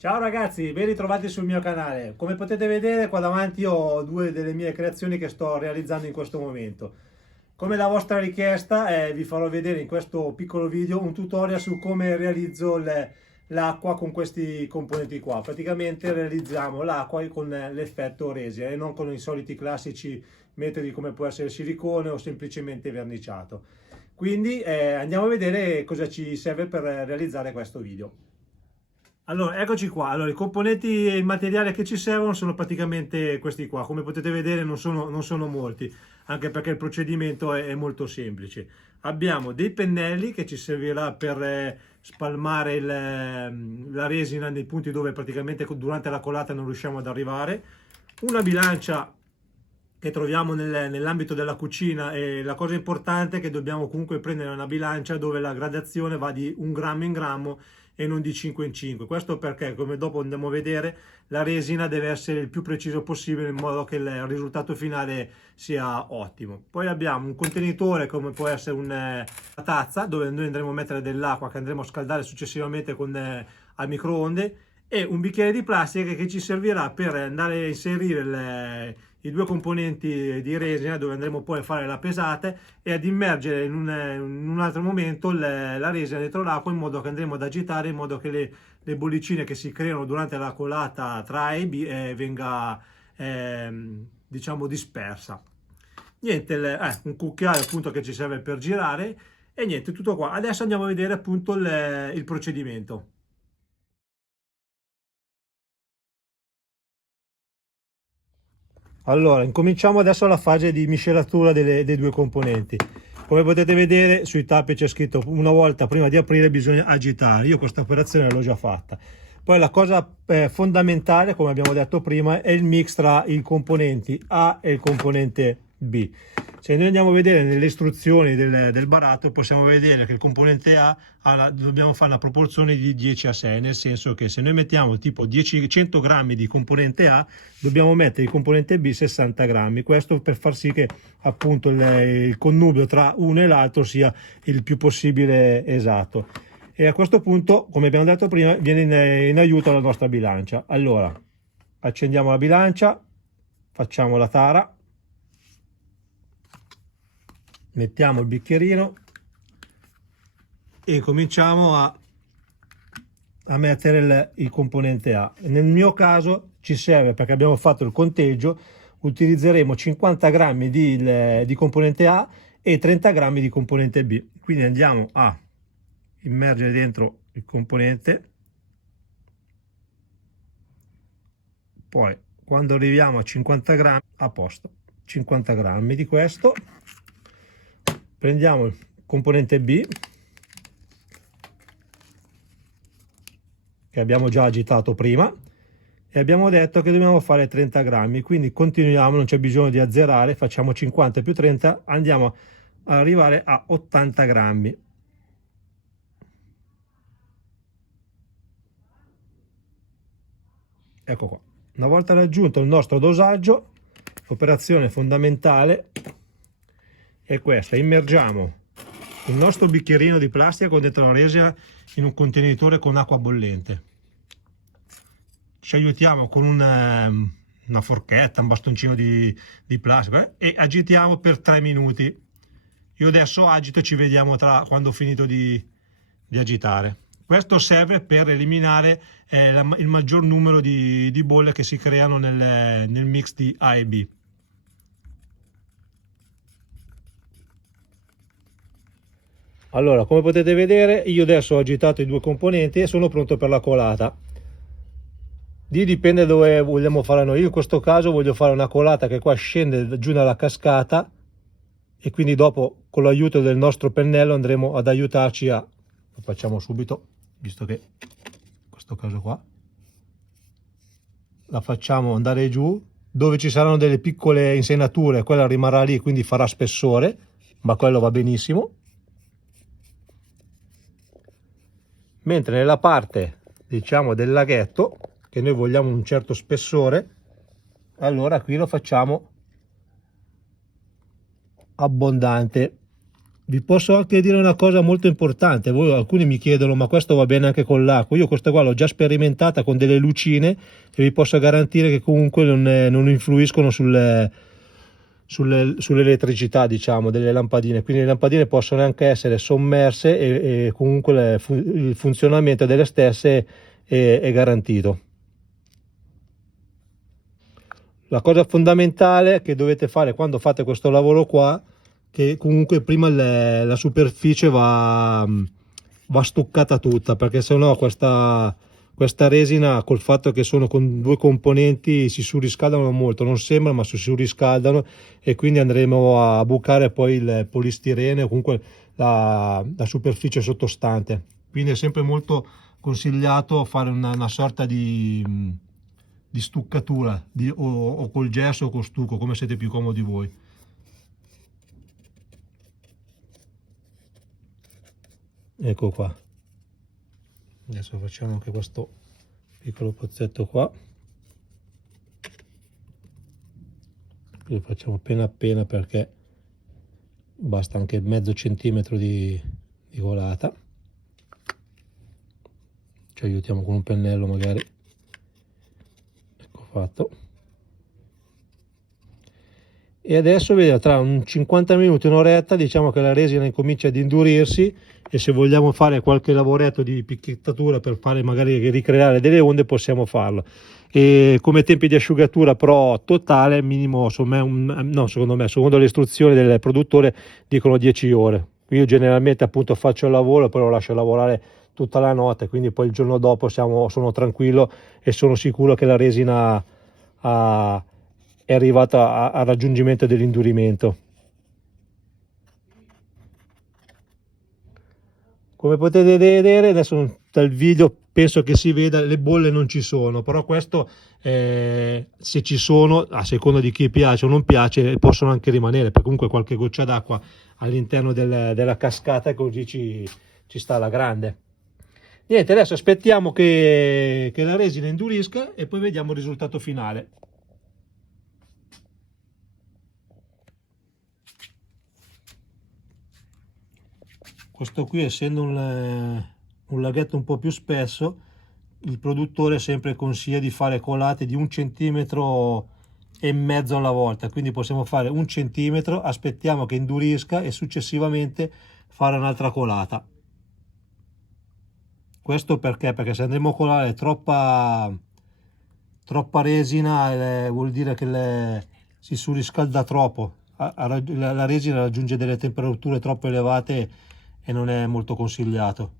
Ciao ragazzi, ben ritrovati sul mio canale. Come potete vedere qua davanti ho due delle mie creazioni che sto realizzando in questo momento. Come da vostra richiesta vi farò vedere in questo piccolo video un tutorial su come realizzo l'acqua con questi componenti qua. Praticamente realizziamo l'acqua con l'effetto resina e non con i soliti classici metodi come può essere silicone o semplicemente verniciato. Quindi andiamo a vedere cosa ci serve per realizzare questo video. Allora, eccoci qua. Allora, i componenti e il materiale che ci servono sono praticamente questi qua. Come potete vedere non sono molti, anche perché il procedimento è molto semplice. Abbiamo dei pennelli che ci servirà per spalmare la resina nei punti dove praticamente durante la colata non riusciamo ad arrivare. Una bilancia che troviamo nell'ambito della cucina, e la cosa importante è che dobbiamo comunque prendere una bilancia dove la gradazione va di 1 grammo in grammo e non di 5 in 5. Questo perché, come dopo andiamo a vedere, la resina deve essere il più preciso possibile in modo che il risultato finale sia ottimo. Poi abbiamo un contenitore come può essere una tazza dove noi andremo a mettere dell'acqua che andremo a scaldare successivamente al microonde, e un bicchiere di plastica che ci servirà per andare a inserire i due componenti di resina dove andremo poi a fare la pesata e ad immergere in un altro momento la resina dentro l'acqua, in modo che andremo ad agitare in modo che le bollicine che si creano durante la colata tra A e B venga diciamo dispersa. Niente, un cucchiaio appunto che ci serve per girare, e niente, tutto qua. Adesso andiamo a vedere appunto il procedimento. Allora, incominciamo adesso la fase di miscelatura dei due componenti. Come potete vedere sui tappi c'è scritto una volta prima di aprire bisogna agitare. Io questa operazione l'ho già fatta. Poi la cosa fondamentale, come abbiamo detto prima, è il mix tra i componenti A e il componente B. Se noi andiamo a vedere nelle istruzioni del baratto, possiamo vedere che il componente A dobbiamo fare una proporzione di 10:6, nel senso che se noi mettiamo tipo 100 grammi di componente A, dobbiamo mettere il componente B 60 grammi. Questo per far sì che appunto il connubio tra uno e l'altro sia il più possibile esatto. E a questo punto, come abbiamo detto prima, viene in aiuto la nostra bilancia. Allora, accendiamo la bilancia, facciamo la tara, mettiamo il bicchierino e cominciamo a mettere il componente A. Nel mio caso ci serve, perché abbiamo fatto il conteggio, utilizzeremo 50 grammi di componente A e 30 grammi di componente B. Quindi andiamo a immergere dentro il componente, poi quando arriviamo a 50 grammi, a posto, 50 grammi di questo, prendiamo il componente B che abbiamo già agitato prima e abbiamo detto che dobbiamo fare 30 grammi, quindi continuiamo, non c'è bisogno di azzerare, facciamo 50 più 30, andiamo ad arrivare a 80 grammi. Ecco qua. Una volta raggiunto il nostro dosaggio, l'operazione fondamentale è questa: immergiamo il nostro bicchierino di plastica con dentro la resina in un contenitore con acqua bollente. Ci aiutiamo con una forchetta, un bastoncino di plastica e agitiamo per 3 minuti. Io adesso agito e ci vediamo quando ho finito di agitare. Questo serve per eliminare il maggior numero di bolle che si creano nel mix di A e B. Allora, come potete vedere, io adesso ho agitato i due componenti e sono pronto per la colata. Dipende dove vogliamo fare noi. Io in questo caso voglio fare una colata che qua scende giù nella cascata, e quindi dopo con l'aiuto del nostro pennello andremo ad aiutarci lo facciamo subito, visto che in questo caso qua la facciamo andare giù dove ci saranno delle piccole insenature, quella rimarrà lì, quindi farà spessore, ma quello va benissimo. Mentre nella parte, diciamo, del laghetto, che noi vogliamo un certo spessore, allora qui lo facciamo abbondante, Vi posso anche dire una cosa molto importante. Voi, alcuni mi chiedono: ma questo va bene anche con l'acqua? Io questa qua l'ho già sperimentata con delle lucine e vi posso garantire che comunque non influiscono sull'elettricità, diciamo, delle lampadine. Quindi le lampadine possono anche essere sommerse e comunque il funzionamento delle stesse è garantito. La cosa fondamentale che dovete fare quando fate questo lavoro qua, che comunque prima la superficie va stuccata tutta, perché sennò questa resina, col fatto che sono con due componenti, si surriscaldano molto. Non sembra, ma si surriscaldano, e quindi andremo a bucare poi il polistirene o comunque la superficie sottostante. Quindi è sempre molto consigliato fare una sorta di stuccatura o col gesso o col stucco, come siete più comodi voi. Ecco qua, adesso facciamo anche questo piccolo pozzetto qua, lo facciamo appena perché basta anche mezzo centimetro di colata. Ci aiutiamo con un pennello magari. Ecco fatto. E adesso vedete, tra un 50 minuti, un'oretta, diciamo che la resina incomincia ad indurirsi, e se vogliamo fare qualche lavoretto di picchiettatura per fare magari ricreare delle onde, possiamo farlo. E come tempi di asciugatura però totale, minimo, secondo me, secondo le istruzioni del produttore, dicono 10 ore. Io generalmente appunto faccio il lavoro, poi lo lascio lavorare tutta la notte, quindi poi il giorno dopo sono tranquillo e sono sicuro che la resina è arrivata al raggiungimento dell'indurimento. Come potete vedere adesso dal video, penso che si veda, le bolle non ci sono, però questo se ci sono, a seconda di chi piace o non piace, possono anche rimanere, perché comunque qualche goccia d'acqua all'interno della cascata, così ci sta alla grande. Niente, adesso aspettiamo che la resina indurisca e poi vediamo il risultato finale. Questo qui, essendo un laghetto un po' più spesso, il produttore sempre consiglia di fare colate di 1,5 centimetri alla volta, quindi possiamo fare 1 centimetro, aspettiamo che indurisca e successivamente fare un'altra colata. Questo perché? Perché se andremo a colare troppa resina, vuol dire che si surriscalda troppo. La resina raggiunge delle temperature troppo elevate e non è molto consigliato.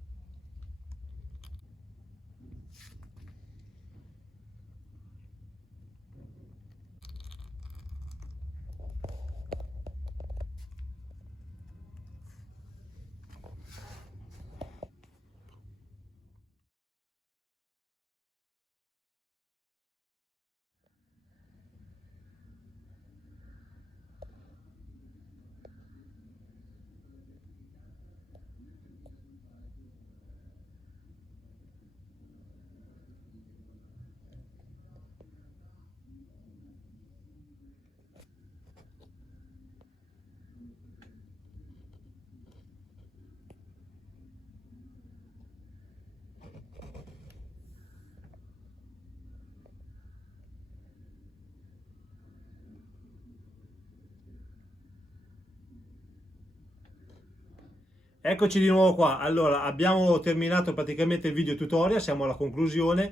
Eccoci di nuovo qua. Allora, abbiamo terminato praticamente il video tutorial, siamo alla conclusione.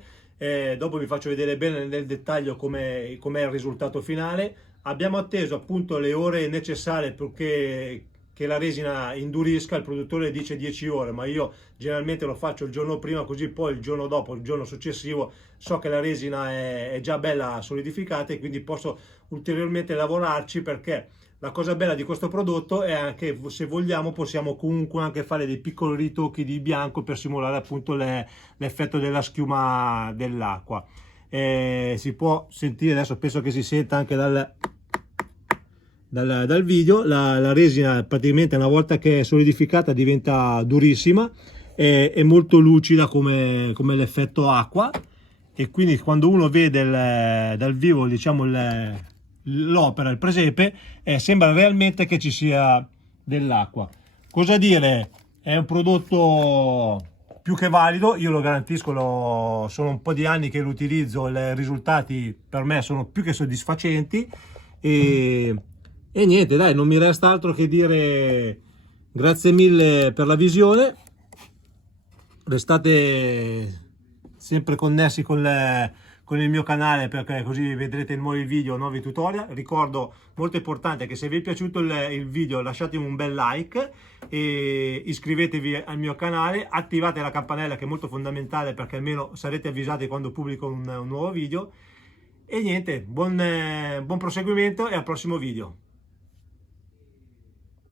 Dopo vi faccio vedere bene nel dettaglio com'è il risultato finale. Abbiamo atteso appunto le ore necessarie perché che la resina indurisca. Il produttore dice 10 ore, ma io generalmente lo faccio il giorno prima, così poi il giorno dopo, il giorno successivo, so che la resina è già bella solidificata e quindi posso ulteriormente lavorarci, perché la cosa bella di questo prodotto è anche, se vogliamo, possiamo comunque anche fare dei piccoli ritocchi di bianco per simulare appunto l'effetto della schiuma dell'acqua. Si può sentire, adesso penso che si senta anche dal video, la resina praticamente una volta che è solidificata diventa durissima, è molto lucida come l'effetto acqua, e quindi quando uno vede dal vivo, diciamo, l'opera, il presepe, sembra realmente che ci sia dell'acqua. Cosa dire? È un prodotto più che valido, io lo garantisco, sono un po' di anni che lo utilizzo, i risultati per me sono più che soddisfacenti e niente, dai, non mi resta altro che dire grazie mille per la visione, restate sempre connessi con il mio canale, perché così vedrete nuovi video, nuovi tutorial. Ricordo, molto importante, che se vi è piaciuto il video lasciatemi un bel like e iscrivetevi al mio canale, attivate la campanella che è molto fondamentale, perché almeno sarete avvisati quando pubblico un nuovo video. E niente, buon proseguimento e al prossimo video.